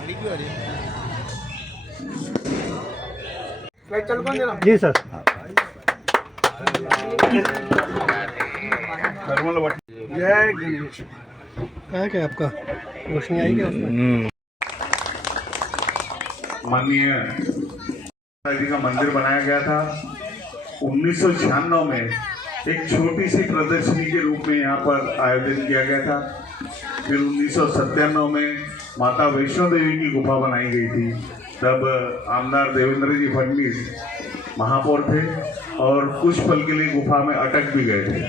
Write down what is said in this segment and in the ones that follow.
जी sir. जय गणेश। कहाँ क्या आपका रोशनी आई क्या उसमें? माननीय जी का मंदिर बनाया गया था 1996 में। एक छोटी सी प्रदर्शनी के रूप में यहाँ पर आयोजन किया गया था। फिर 1997 में माता वैष्णो देवी की गुफा बनाई गई थी। तब आमदार देवेंद्र जी फडणवीस महापौर थे और कुछ पल के लिए गुफा में अटक भी गए थे।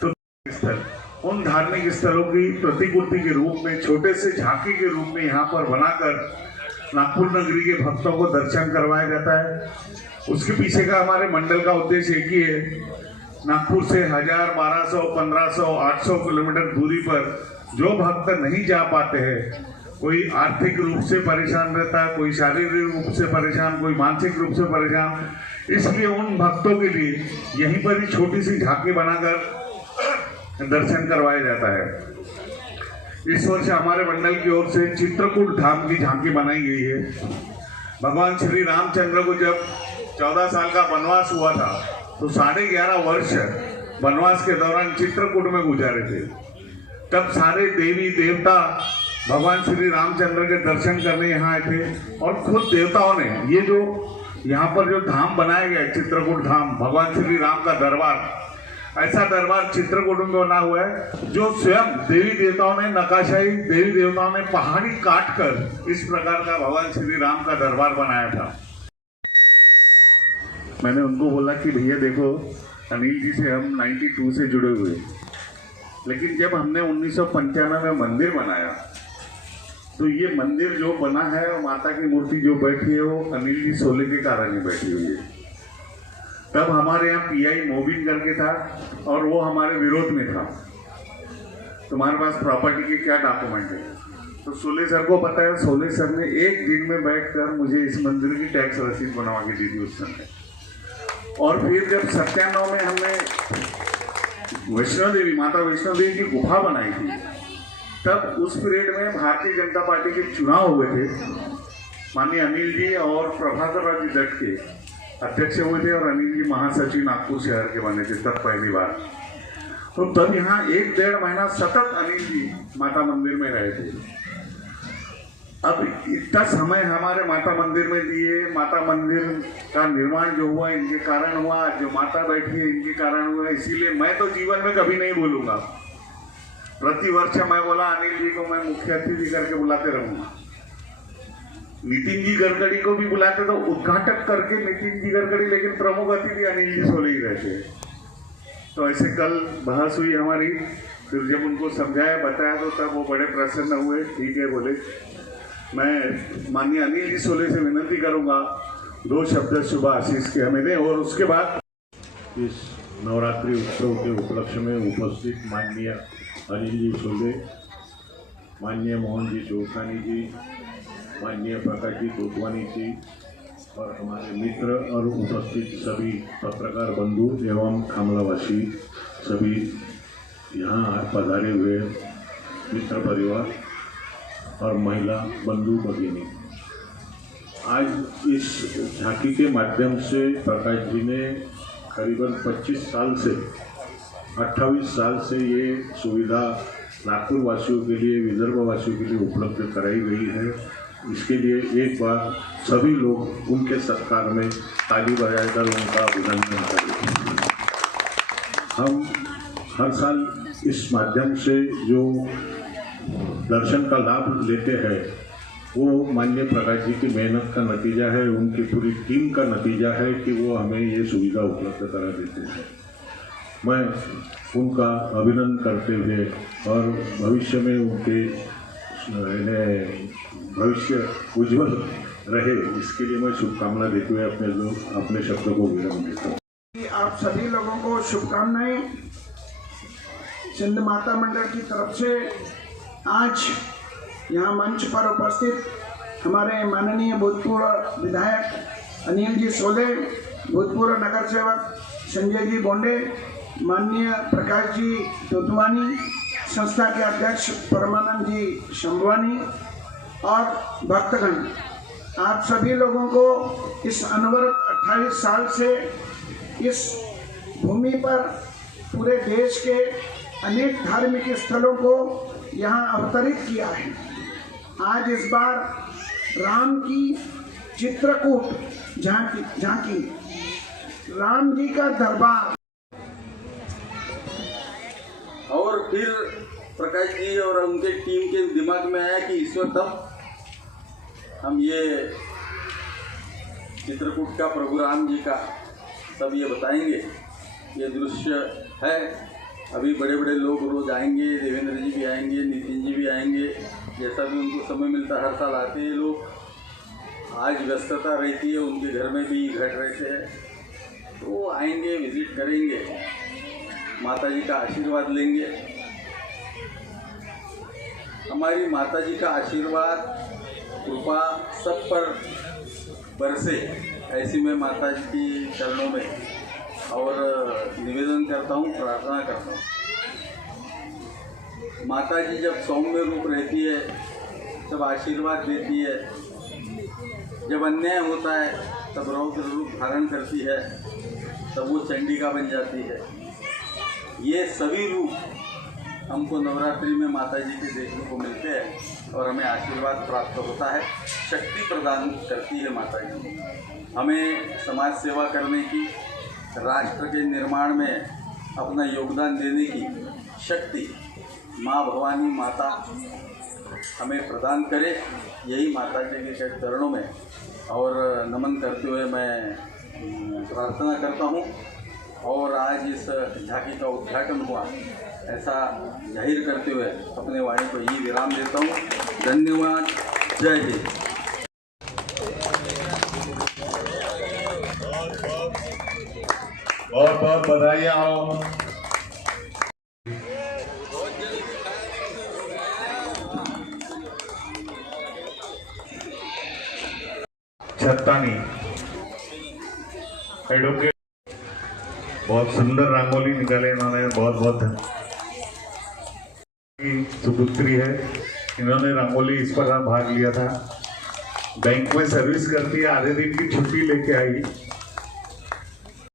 तो स्थल उन धार्मिक स्थलों की प्रतिपूर्ति के रूप में छोटे से झांकी के रूप में यहाँ पर बनाकर नागपुर नगरी के भक्तों को दर्शन करवाया जाता है। उसके पीछे का हमारे मंडल का उद्देश्य एक ही है, नागपुर से 1000, 1200, 1500, 800 किलोमीटर दूरी पर जो भक्त नहीं जा पाते हैं, कोई आर्थिक रूप से परेशान रहता है, कोई शारीरिक रूप से परेशान, कोई मानसिक रूप से परेशान, इसलिए उन भक्तों के लिए यहीं पर ही छोटी सी झांकी बनाकर दर्शन करवाया जाता है। इस वर्ष हमारे मंडल की ओर से चित्रकूट धाम की झांकी बनाई गई है। भगवान श्री रामचंद्र को जब 14 साल का वनवास हुआ था तो 11.5 वर्ष वनवास के दौरान चित्रकूट में गुजारे थे। तब सारे देवी देवता भगवान श्री रामचंद्र के दर्शन करने यहाँ आए थे और खुद देवताओं ने ये जो यहाँ पर जो धाम बनाया गया है चित्रकूट धाम, भगवान श्री राम का दरबार, ऐसा दरबार चित्रकूट में बना हुआ है जो स्वयं देवी देवताओं ने नकाशाई, देवी देवताओं ने पहाड़ी काट कर इस प्रकार का भगवान श्री राम का दरबार बनाया था। मैंने उनको बोला कि भैया देखो, अनिल जी से हम 92 से जुड़े हुए, लेकिन जब हमने 1995 में मंदिर बनाया तो ये मंदिर जो बना है और माता की मूर्ति जो बैठी है वो अनिल जी सोले के कारण ही बैठी हुई है। तब हमारे यहाँ पीआई मोबिन करके था और वो हमारे विरोध में था, तुम्हारे पास प्रॉपर्टी के क्या डॉक्यूमेंट है? तो सोले सर को पता है, सोले सर ने एक दिन में बैठकर मुझे इस मंदिर की टैक्स रसीद बनवा के दी थी उस समय। और फिर जब 97 में हमने वैष्णो देवी, माता वैष्णो देवी की गुफा बनाई थी, तब उस पीरियड में भारतीय जनता पार्टी के चुनाव हुए थे। माननीय अनिल जी और प्रभाकर राव जी दत्त के अध्यक्ष हुए थे और अनिल जी महासचिव नागपुर शहर के बने थे तब पहली बार। तो तब यहाँ 1-1.5 महीना सतत अनिल जी माता मंदिर में रहे थे। अब इतना समय हमारे माता मंदिर में दिए, माता मंदिर का निर्माण जो हुआ इनके कारण हुआ, जो माता बैठी है इनके कारण हुआ। इसीलिए मैं तो जीवन में कभी नहीं भूलूंगा। प्रति वर्ष मैं बोला अनिल जी को मैं मुख्य अतिथि करके बुलाते रहूंगा। नितिन जी गडकरी को भी बुलाते तो उद्घाटक करके नितिन जी गडकरी, लेकिन प्रमुख अतिथि अनिल जी सोले ही रहते। तो ऐसे कल बहस हुई हमारी, फिर जब उनको समझाया बताया तो तब वो बड़े प्रसन्न हुए। ठीक है बोले, मैं माननीय अनिल जी सोले से विनती करूंगा 2 शब्द शुभ आशीष के हमें दें। और उसके बाद इस नवरात्रि उत्सव के उपलक्ष्य में उपस्थित माननीय अनिल जी सोले, माननीय मोहन जी चौसानी जी, माननीय प्रकाश जी कोटवानी जी और हमारे मित्र और उपस्थित सभी पत्रकार बंधु एवं खामलावासी सभी यहाँ पधारे हुए मित्र परिवार और महिला बंधु भगिनी, आज इस झांकी के माध्यम से प्रकाश जी ने करीबन 25 साल से 28 साल से ये सुविधा नागपुर वासियों के लिए, विदर्भ वासियों के लिए उपलब्ध कराई गई है। इसके लिए एक बार सभी लोग उनके सत्कार में ताली बजाकर उनका अभिनंदन करें। हम हर साल इस माध्यम से जो दर्शन का लाभ लेते हैं वो माननीय प्रकाश जी की मेहनत का नतीजा है, उनकी पूरी टीम का नतीजा है कि वो हमें ये सुविधा उपलब्ध करा देते हैं। मैं उनका अभिनंदन करते हुए और भविष्य में उनके भविष्य उज्जवल रहे इसके लिए मैं शुभकामना देते हुए अपने शब्दों को विराम देता हूँ। आप सभी लोगों को शुभकामनाएं सिंध माता मंडल की तरफ से। आज यहाँ मंच पर उपस्थित हमारे माननीय भूतपूर्व विधायक अनिल जी सोले, भूतपूर्व नगर सेवक संजय जी बोंडे, माननीय प्रकाश जी तोतवानी, संस्था के अध्यक्ष परमानंद जी शंभवानी, और भक्तगण, आप सभी लोगों को इस अनवरत 28 साल से इस भूमि पर पूरे देश के अनेक धार्मिक स्थलों को यहाँ अवतरित किया है। आज इस बार राम की चित्रकूट झांकी, राम जी का दरबार, और फिर प्रकाश जी और उनके टीम के दिमाग में आया कि इस वक्त हम ये चित्रकूट का प्रभु राम जी का सब ये बताएंगे। ये दृश्य है, अभी बड़े बड़े लोग रोज आएंगे, देवेंद्र जी भी आएंगे, नितिन जी भी आएंगे, जैसा भी उनको समय मिलता है हर साल आते हैं लोग। आज व्यस्तता रहती है, उनके घर में भी घट रहते हैं, तो वो आएंगे, विजिट करेंगे, माता जी का आशीर्वाद लेंगे। हमारी माता जी का आशीर्वाद कृपा सब पर बरसे, ऐसी मैं माता जी की चरणों में और निवेदन करता हूँ, प्रार्थना करता हूँ। माता जी जब सौम्य रूप रहती है, जब आशीर्वाद देती है, जब अन्याय होता है तब रौद्र रूप धारण करती है, तब वो चंडिका बन जाती है। ये सभी रूप हमको नवरात्रि में माता जी के देखने को मिलते हैं और हमें आशीर्वाद प्राप्त होता है, शक्ति प्रदान करती है माता जी। हमें समाज सेवा करने की, राष्ट्र के निर्माण में अपना योगदान देने की शक्ति माँ भवानी माता हमें प्रदान करे, यही माता जी के चरणों में और नमन करते हुए मैं प्रार्थना करता हूँ। और आज इस झांकी का उद्घाटन हुआ ऐसा जाहिर करते हुए अपने वाणी को यही विराम देता हूँ। धन्यवाद, जय हिंद। बहुत बहुत बधाइयाँ हो। छत्तानी एडवोकेट, बहुत सुंदर रंगोली निकाले इन्होंने, बहुत बहुत सुपुत्री है, इन्होंने रंगोली इस पर भाग लिया था। बैंक में सर्विस करती है, आधे दिन की छुट्टी लेके आई,